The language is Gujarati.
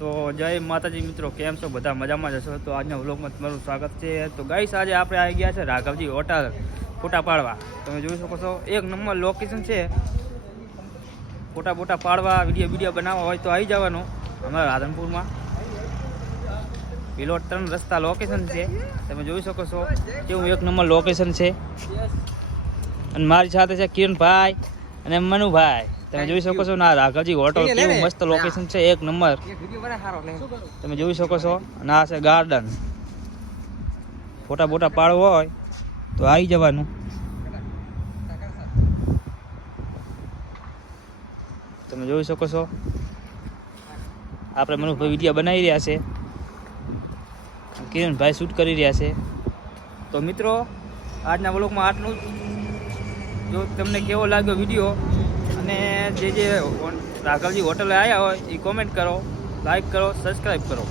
તો જય માતાજી મિત્રો, કેમ છો બધા? મજામાં જશો? તો આજના વ્લોગમાં તમારું સ્વાગત છે. તો ગાઈસ આજે આપણે આવી ગયા છે રાઘવજી હોટલ ફોટા પાડવા. તમે જોઈ શકો છો, એક નંબર લોકેશન છે. ફોટા પાડવા, વિડીયો બનાવવા હોય તો આવી જવાનું અમારા રાધનપુરમાં. પેલો 3 રસ્તા લોકેશન છે, તમે જોઈ શકો છો કેવું એક નંબર લોકેશન છે. અને મારી સાથે છે કિરણભાઈ અને મનુભાઈ. તમે જોઈ શકો છો ના રાઘવજી હોટલ કેવું મસ્ત લોકેશન છે, એક નંબર. તમે જોઈ શકો છો. અને આ છે ગાર્ડન. ફોટા પાડવા હોય તો આવી જવાનું. તમે જોઈ શકો છો આપણે મનુભાઈ વિડીયો બનાવી રહ્યા છે, કિરણભાઈ શૂટ કરી રહ્યા છે. તો મિત્રો આજના વ્લોગમાં આટલું જ. જો તમને કેવો લાગ્યો વિડીયો અને જે રાઘવજી હોટલે આવ્યા હોય એ કોમેન્ટ કરો, લાઈક કરો, સબસ્ક્રાઈબ કરો.